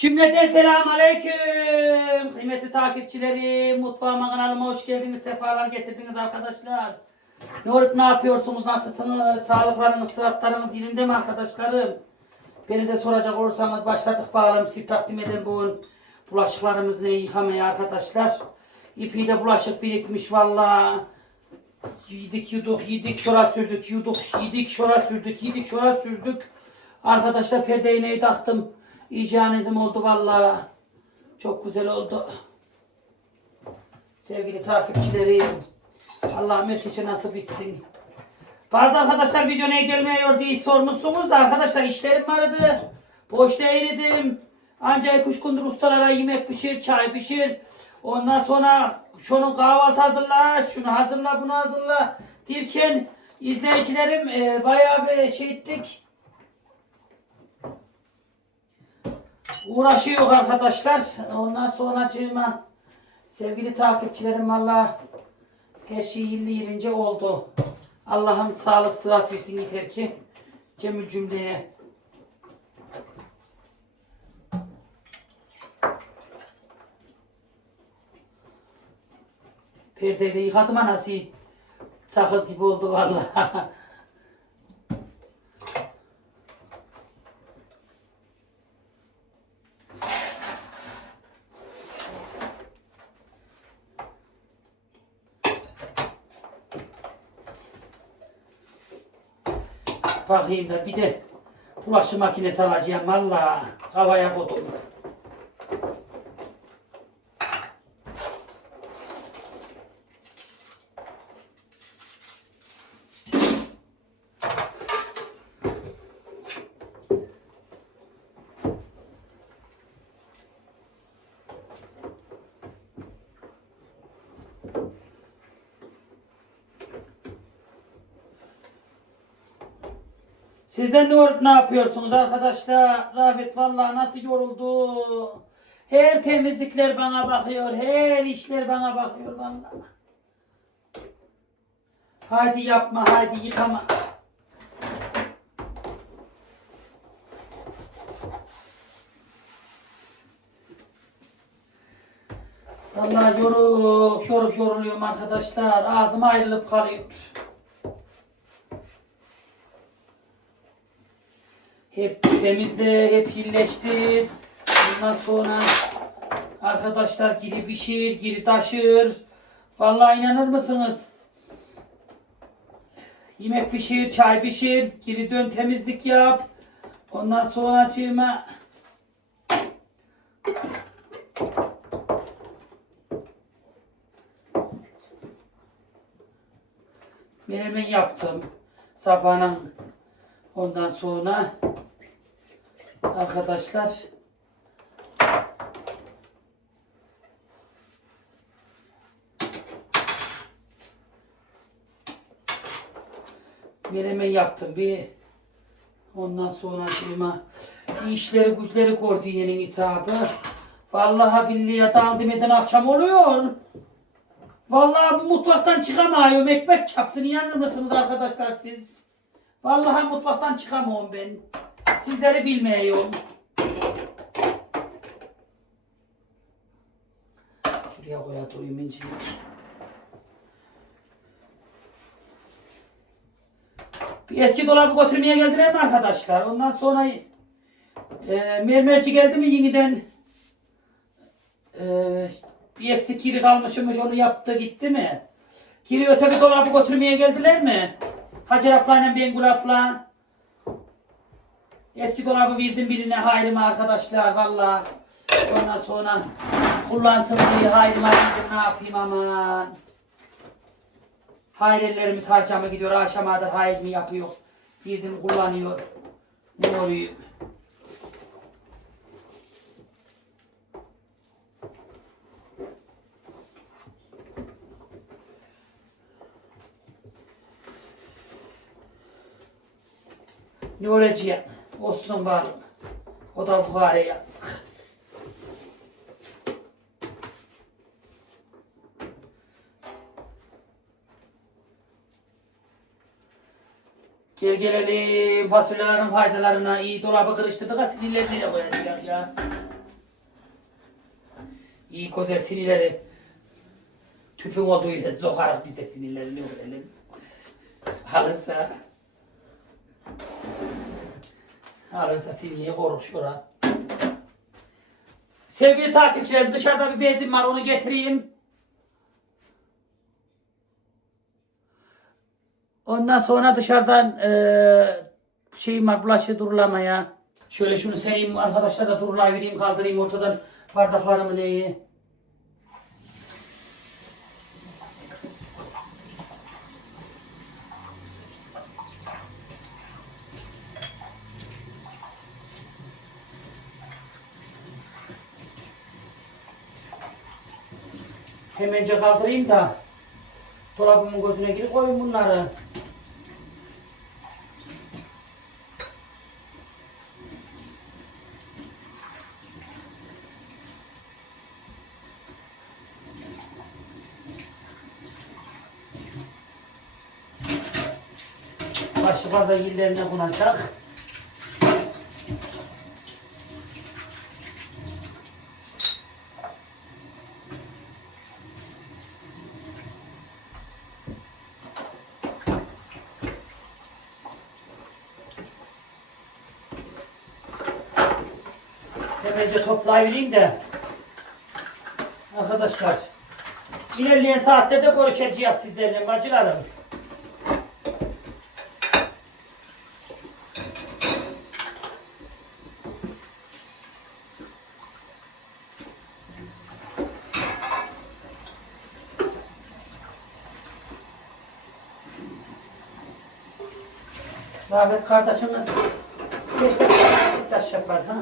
Cümleten selamun aleyküm. Kıymetli takipçilerim, mutfağıma kanalıma hoş geldiniz, sefalar getirdiniz arkadaşlar. Ne olup ne yapıyorsunuz, nasılsınız, sağlıklarınız, sıhhatlarınız yerinde mi arkadaşlarım? Beni de soracak olursanız başladık bakalım siz takdim eden bu bulaşıklarımızı yıkamaya arkadaşlar. İpi de bulaşık birikmiş valla. Yedik yuduk yedik şora sürdük yuduk yedik şora sürdük yedik şora sürdük. Arkadaşlar perde iğneyi taktım. İcanizm oldu valla. Çok güzel oldu. Sevgili takipçilerim. Allah'ım herkese nasip etsin. Bazı arkadaşlar videoya gelmiyor diye sormuşsunuz da arkadaşlar işlerim vardı. Boş değildim. Ancak kuşkundur ustalara yemek pişir, çay pişir. Ondan sonra şunu kahvaltı hazırla, şunu hazırla, bunu hazırla. Derken izleyicilerim e, bayağı bir şey ettik. Uğraşıyor arkadaşlar. Ondan sonra cığıma sevgili takipçilerim valla her şey yerli yerince oldu. Allah'ım sağlık sıhhat versin yeter ki Cemil cümleye. Perdeyle yıkadım anası. Sakız gibi oldu vallahi. Bakayım da bir de bulaşık makinesi alacağım valla. Havaya koydum. Sizden ne ne yapıyorsunuz arkadaşlar? Rafet vallahi nasıl yoruldu. Her temizlikler bana bakıyor. Her işler bana bakıyor vallahi. Hadi yapma, hadi yıkama. Vallahi yoruk, yoruk yoruluyorum arkadaşlar. Ağzım ayrılıp kalıyor. Hep temizle, hep hilleştir. Ondan sonra arkadaşlar geri pişir, geri taşır. Vallahi inanır mısınız? Yemek pişir, çay pişir, geri dön temizlik yap. Ondan sonra çığıma menemen yaptım. Sabahına ondan sonra arkadaşlar menemen yaptım bir. Ondan sonra şurama işleri güçleri gördü yenin hesabı. Vallahi billahi yatağın demeden akşam oluyor. Vallahi bu mutfaktan çıkamıyorum ekmek çapsın inanır mısınız arkadaşlar siz vallahi mutfaktan çıkamıyorum ben sizleri bilmiyorum şuraya koyatayım incini Bir eski dolabı götürmeye geldiler mi arkadaşlar? Ondan sonra e, mermerci geldi mi yeniden e, bir eksik kiri kalmışmış onu yaptı gitti mi? Kiri öteki dolabı götürmeye geldiler mi? Hacer ablayla Bengül abla. Eski dolabı verdim birine hayrıma arkadaşlar valla. Ondan sonra kullansın diye hayrıma verdim ne yapayım aman. Hayrellerimiz harcama gidiyor. Aşamadır hayır mı yapıyor. Girdim kullanıyor. Ne oluyor? Olacak? Olsun var. O da Bukhara yazık. Gel gelelim fasulyelerin faydalarına iyi dolabı kırıştırdık sinirlerine koyacağız ya. İyi güzel sinirleri. Tüpün olduğu ile sokarak biz de sinirlerini öğrenelim. Alırsa alırsa sinirliği korur şura. Sevgili takipçilerim dışarıda bir bezim var onu getireyim. Ondan sonra dışarıdan eee şeyim var bulaşığı durulamaya. Şöyle şunu sereyim arkadaşlar da durulayvereyim kaldırayım ortadan bardaklarımı neyi. Hemence kaldırayım da dolabımın gözüne girip koyayım bunları. Başlıklar da yerlerine konacak. Toplayayım de arkadaşlar ilerleyen saatte de görüşeceğiz sizlerle bacılarım. Rahmet kardeşimiz keşke taş yapar ha.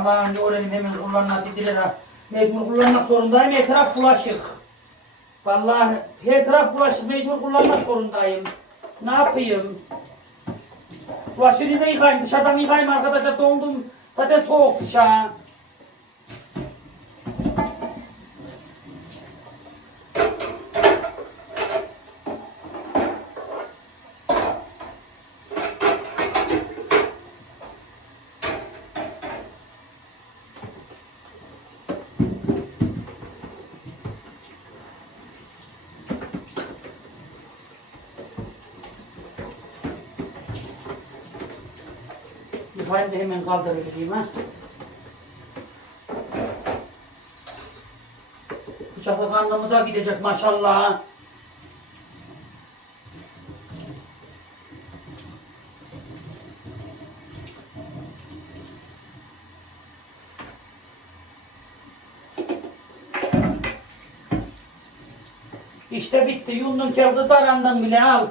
Ama ne olayım hemen kullanma dediler ha. Mecbur kullanmak zorundayım. Her taraf bulaşık. Vallahi her taraf bulaşık mecbur kullanmak zorundayım. Ne yapayım? Bulaşığı da yıkayayım. Dışarıdan yıkayayım arkadaşlar. Dondum. Zaten soğuk dışarı. Yıkayayım da hemen kaldırayım ha. Bıçakla karnımıza gidecek maşallah. İşte bitti. Yundun kel kızlarından bile al.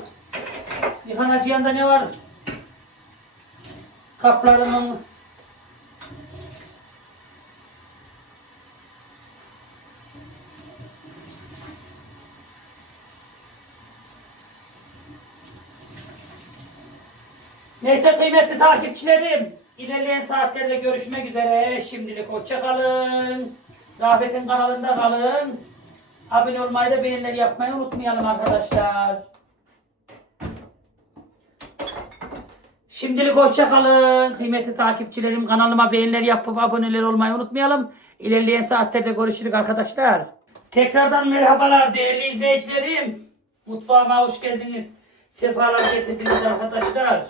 Yıkanacağında ne var? Kaplarının Neyse kıymetli takipçilerim. İlerleyen saatlerde görüşmek üzere. Şimdilik hoşçakalın. Rafet'in kanalında kalın. Abone olmayı da beğenileri yapmayı unutmayalım arkadaşlar. Şimdilik hoşça kalın. Kıymetli takipçilerim kanalıma beğeniler yapıp aboneler olmayı unutmayalım. İlerleyen saatlerde görüşürüz arkadaşlar. Tekrardan merhabalar değerli izleyicilerim. Mutfağıma hoş geldiniz. Sefalar getirdiniz arkadaşlar.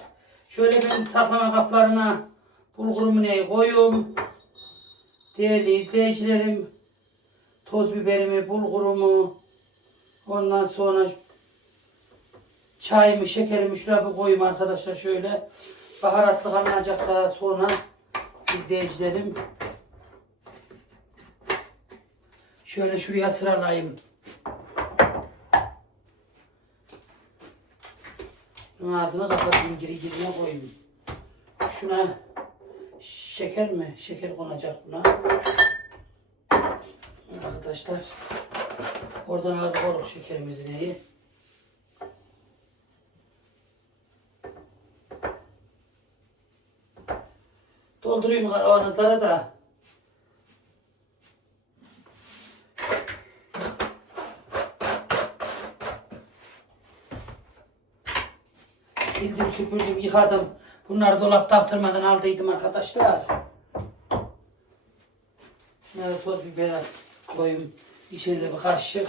Şöyle benim saklama kaplarına bulgurumu neyi koyuyorum. Değerli izleyicilerim. Toz biberimi, bulgurumu. Ondan sonra Çayımı, şekerimi şuraya bir koyayım arkadaşlar şöyle. Baharatlı kaynayacak daha sonra izleyicilerim. Şöyle şuraya sıralayayım. Bunun ağzını kapatayım, geri girine koyayım. Şuna şeker mi? Şeker konacak buna. Arkadaşlar. Oradan olduk şekerimizi neyi. doldurayım kavanozlara da. Sildim, süpürdüm, yıkadım. Bunları dolap taktırmadan aldıydım arkadaşlar. Şunları toz biber koyayım. İçeride bir kaşık.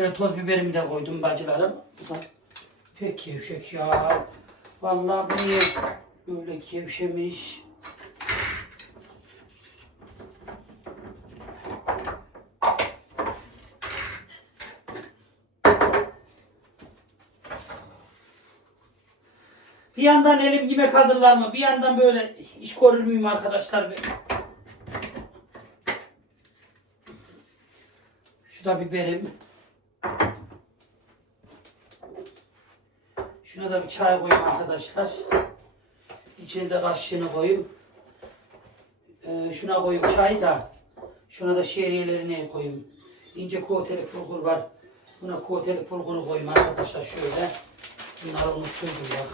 Şöyle toz biberimi de koydum bacılarım. Pek gevşek ya. Vallahi bu niye böyle gevşemiş. Bir yandan elim yemek hazırlar mı? Bir yandan böyle iş görür müyüm arkadaşlar? Şu da biberim. Şuna da bir çay koyayım arkadaşlar. İçine de kaşığını koyayım. Ee, şuna koyayım çay da. Şuna da şehriyelerini koyayım. İnce kotelik bulgur var. Buna kotelik bulguru koyayım arkadaşlar şöyle. Bunları unuttum bak.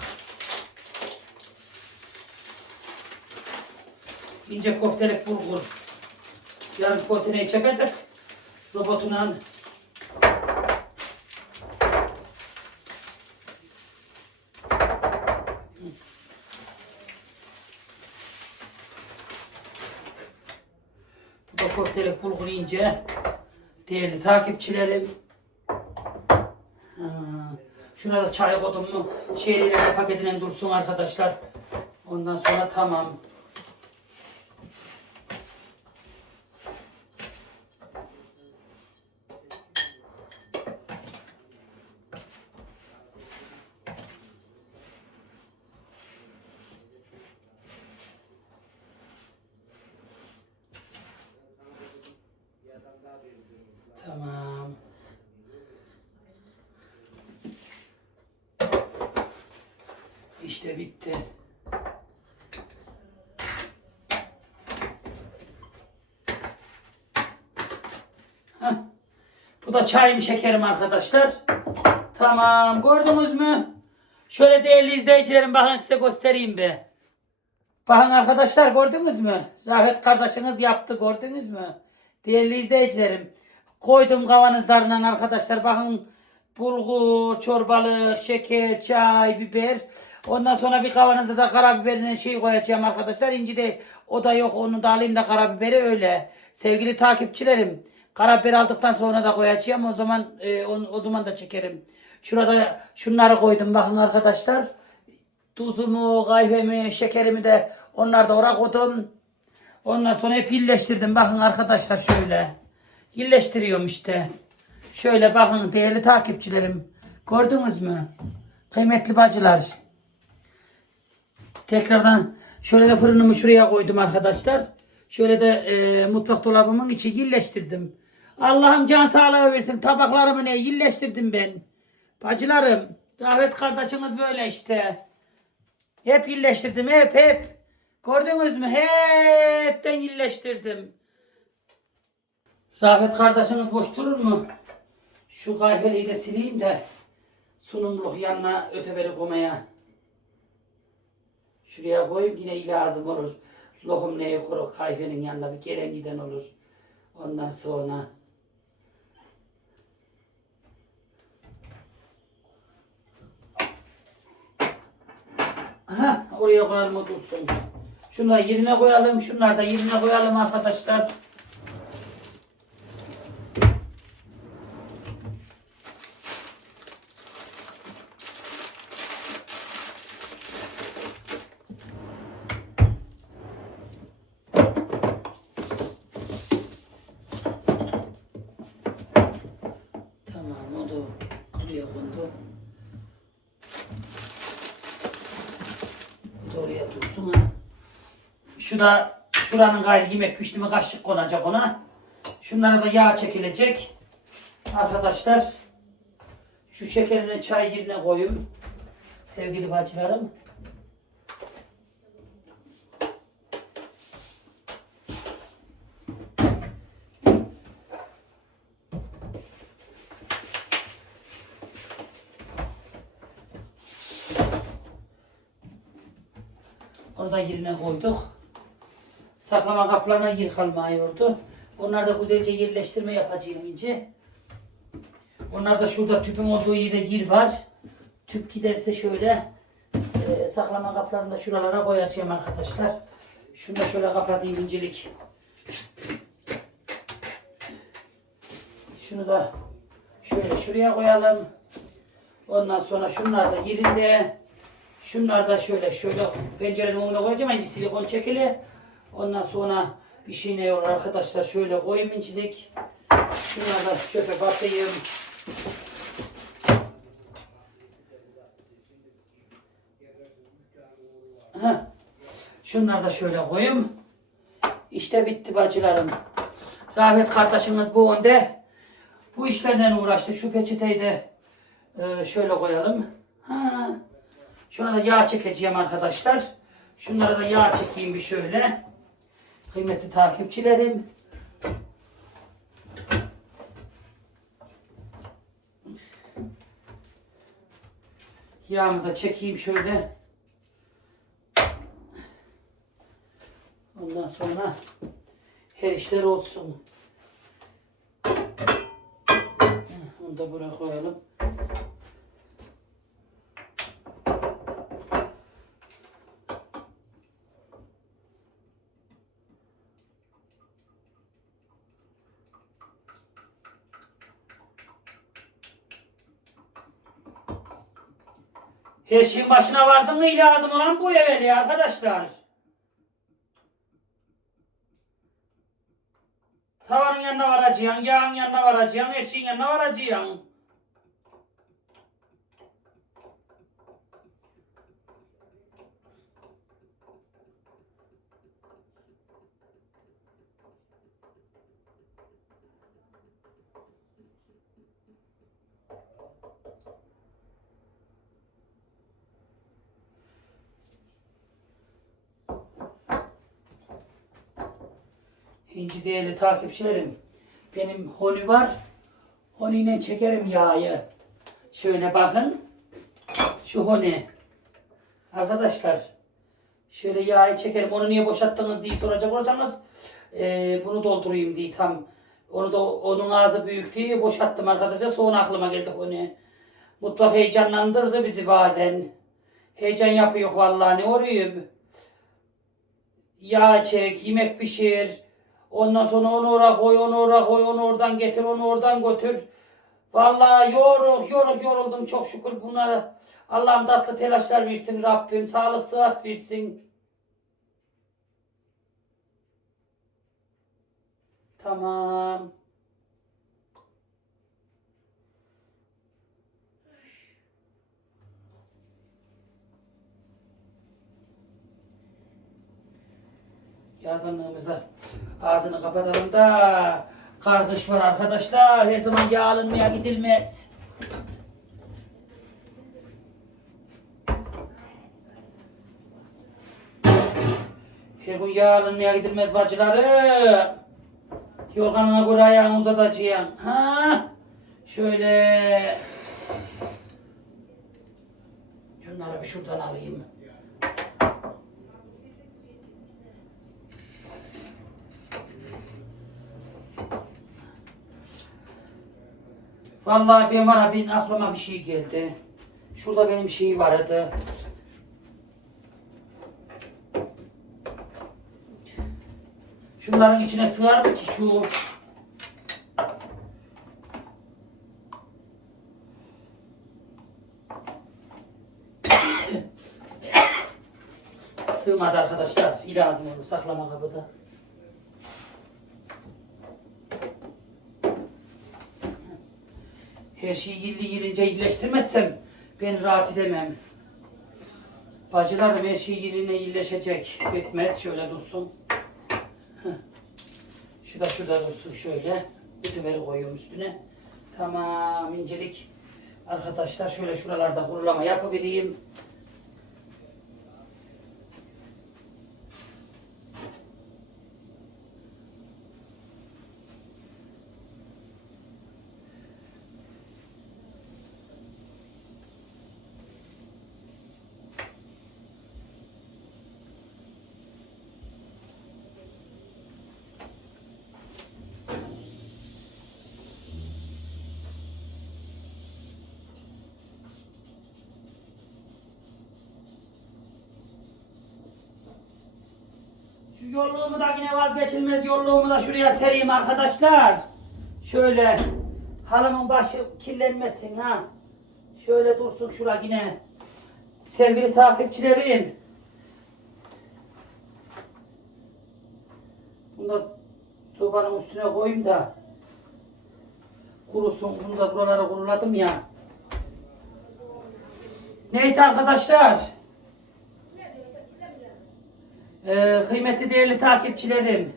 İnce koftelik bulgur. Yarın koteneyi çekersek robotuna Bu da koftelik bulgur ince. Değerli takipçilerim. Şuna da çay koydum mu şeyleri paketine dursun arkadaşlar. Ondan sonra. Tamam. İşte bitti. Bu da çayım şekerim arkadaşlar. Tamam gördünüz mü? Şöyle değerli izleyicilerim bakın size göstereyim be. Bakın arkadaşlar gördünüz mü? Rahmet kardeşiniz yaptı gördünüz mü? Değerli izleyicilerim. Koydum kavanozlarından arkadaşlar bakın bulgur, çorbalık, şeker, çay, biber. Ondan sonra bir kavanozda da karabiberine şey koyacağım arkadaşlar. İnci de o da yok onu da alayım da karabiberi öyle. Sevgili takipçilerim. Karabiber aldıktan sonra da koyacağım. O zaman e, on- o zaman da çekerim. Şurada şunları koydum bakın arkadaşlar. Tuzumu, kahvemi, şekerimi de onlar da oraya koydum. Ondan sonra hep birleştirdim. Bakın arkadaşlar şöyle. Birleştiriyorum işte. Şöyle bakın değerli takipçilerim. Gördünüz mü? Kıymetli bacılar. Tekrardan şöyle de fırınımı şuraya koydum arkadaşlar. Şöyle de e, mutfak dolabımın içi yilleştirdim. Allah'ım can sağlığı versin. Tabaklarımı ne yilleştirdim ben. Bacılarım. Rahmet kardeşiniz böyle işte. Hep iyileştirdim hep hep. Gördünüz mü? Hepten iyileştirdim. Rafet kardeşiniz boş durur mu? Şu kahveliği de sileyim de sunumluk yanına öteberi koymaya. Şuraya koyayım yine lazım olur. Lokum neye kuru kahvenin yanında bir gelen giden olur. Ondan sonra Aha, oraya koyalım o. Şunları yerine koyalım, şunları da yerine koyalım arkadaşlar. Tamam, o da buraya kondu. Bu da ha. Şu da şuranın gayrı yemek pişti mi kaşık konacak ona. Şunlara da yağ çekilecek. Arkadaşlar şu şekerini çay yerine koyayım. Sevgili bacılarım. Yerine koyduk. Saklama kaplarına yer kalmıyordu. Onlar da güzelce yerleştirme yapacağım ince. Onlar da şurada tüpün olduğu yerde yer var. Tüp giderse şöyle e, saklama kaplarını da şuralara koyacağım arkadaşlar. Şunu da şöyle kapatayım incelik. Şunu da şöyle şuraya koyalım. Ondan sonra şunlar da yerinde. Şunlar da şöyle şöyle pencerenin önüne koyacağım. Önce silikon çekili. Ondan sonra bir şey ne olur arkadaşlar şöyle koyayım incilik. Şunları da çöpe batayım. Heh. Şunları da şöyle koyayım. İşte bitti bacılarım. Rahmet kardeşimiz bu önde. Bu işlerle uğraştı. Şu peçeteyi de e, şöyle koyalım. Ha. Şuna da yağ çekeceğim arkadaşlar. Şunlara da yağ çekeyim bir şöyle. Kıymetli takipçilerim. Yağımı da çekeyim şöyle. Ondan sonra her işler olsun. Onu da buraya koyalım. Her şeyin başına vardın mı lazım olan bu evveli arkadaşlar. Tavanın yanına varacaksın, yağın yanına varacaksın, her şeyin yanına varacaksın. İnci değerli takipçilerim. Benim honi var. Honiyle çekerim yağı. Şöyle bakın. Şu honi. Arkadaşlar. Şöyle yağı çekerim. Onu niye boşalttınız diye soracak olursanız eee, bunu doldurayım diye tam. Onu da onun ağzı büyük diye boşalttım arkadaşlar. Sonra aklıma geldi honi. Mutfak heyecanlandırdı bizi bazen. Heyecan yapıyor vallahi ne oluyor? Yağ çek, yemek pişir. Ondan sonra onu oraya koy, onu oraya koy, onu oradan getir, onu oradan götür. Vallahi yoruk, yoruk, yoruldum çok şükür bunlara. Allah'ım tatlı telaşlar versin Rabbim. Sağlık, sıhhat versin. Tamam. Yardımlığımıza ağzını kapatalım da kardeş var arkadaşlar. Her zaman yağ alınmaya gidilmez. Her gün yağ alınmaya gidilmez bacılarım. Yorganına göre ayağını uzatacaksın. Ha? Şöyle. Şunları bir şuradan alayım. Vallahi benim ara benim aklıma bir şey geldi. Şurada benim şey vardı. Şunların içine sığar mı ki şu? Sığmadı arkadaşlar. İlazım onu saklama kapıda. Her şeyi yıllı yılınca iyileştirmezsem ben rahat edemem. Bacılarım her şey yerine iyileşecek. Betmez şöyle dursun. Şu da şurada dursun şöyle. Bütünleri koyuyorum üstüne. Tamam incelik. Arkadaşlar şöyle şuralarda kurulama yapabileyim. Şu yolluğumu da yine vazgeçilmez yolluğumu da şuraya sereyim arkadaşlar. Şöyle halımın başı kirlenmesin ha. Şöyle dursun şura yine. Sevgili takipçilerim. Bunu da sobanın üstüne koyayım da kurusun. Bunu da buralara kuruladım ya. Neyse arkadaşlar. Ee, kıymetli değerli takipçilerim.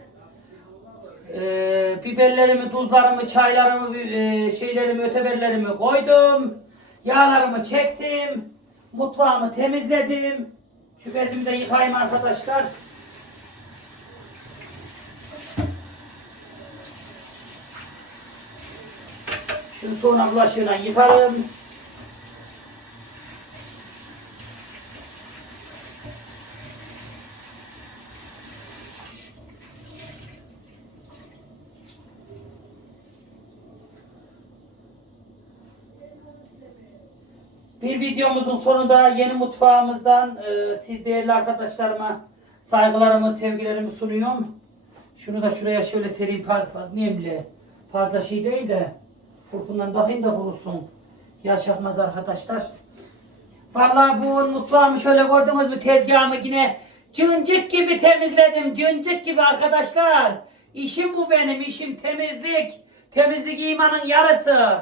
Ee, biberlerimi, tuzlarımı, çaylarımı, e, şeylerimi, öteberlerimi koydum. Yağlarımı çektim. Mutfağımı temizledim. Şu bezimi de yıkayayım arkadaşlar. Şimdi sonra bulaşığına yıkarım. Bir videomuzun sonunda yeni mutfağımızdan e, siz değerli arkadaşlarıma saygılarımı, sevgilerimi sunuyorum. Şunu da şuraya şöyle sereyim nemli. Fazla şey değil de kurpundan bakayım da kurusun. Yaşatmaz arkadaşlar. Vallahi bu mutfağımı şöyle gördünüz mü tezgahımı yine cıncık gibi temizledim. Cıncık gibi arkadaşlar. İşim bu benim işim temizlik. Temizlik imanın yarısı.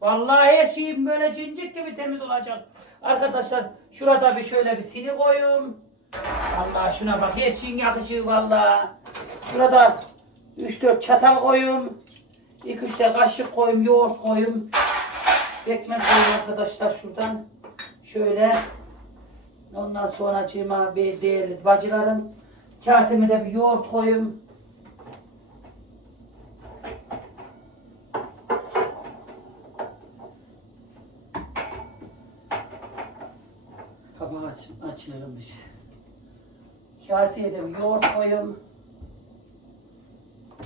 Vallahi her şeyim böyle cincik gibi temiz olacak. Arkadaşlar şurada bir şöyle bir sini koyun. Allah şuna bak her şeyin yakışığı vallahi. Şurada 3-4 çatal koyun. 2-3 de kaşık koyun, yoğurt koyun. Ekmek koyun arkadaşlar şuradan. Şöyle. Ondan sonra cima bir değerli bacılarım. Kaseme de bir yoğurt koyun. Açılırmış. Kaseye de yoğurt koyun.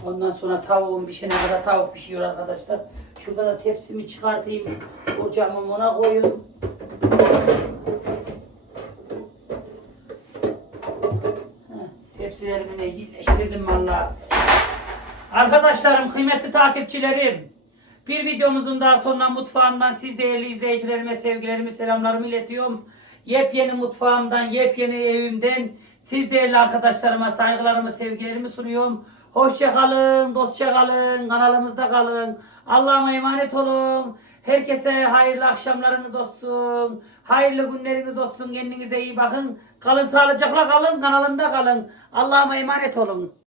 Ondan sonra tavuğum pişene kadar tavuk pişiyor arkadaşlar. Şurada da tepsimi çıkartayım. Ocağımı ona koyun. Tepsilerimi de iyileştirdim valla. Arkadaşlarım, kıymetli takipçilerim. Bir videomuzun daha sonuna mutfağımdan siz değerli izleyicilerime sevgilerimi, selamlarımı iletiyorum. Yepyeni mutfağımdan, yepyeni evimden siz değerli arkadaşlarıma saygılarımı, sevgilerimi sunuyorum. Hoşça kalın, dostça kalın, kanalımızda kalın. Allah'a emanet olun. Herkese hayırlı akşamlarınız olsun. Hayırlı günleriniz olsun. Kendinize iyi bakın. Kalın sağlıcakla kalın, kanalımda kalın. Allah'a emanet olun.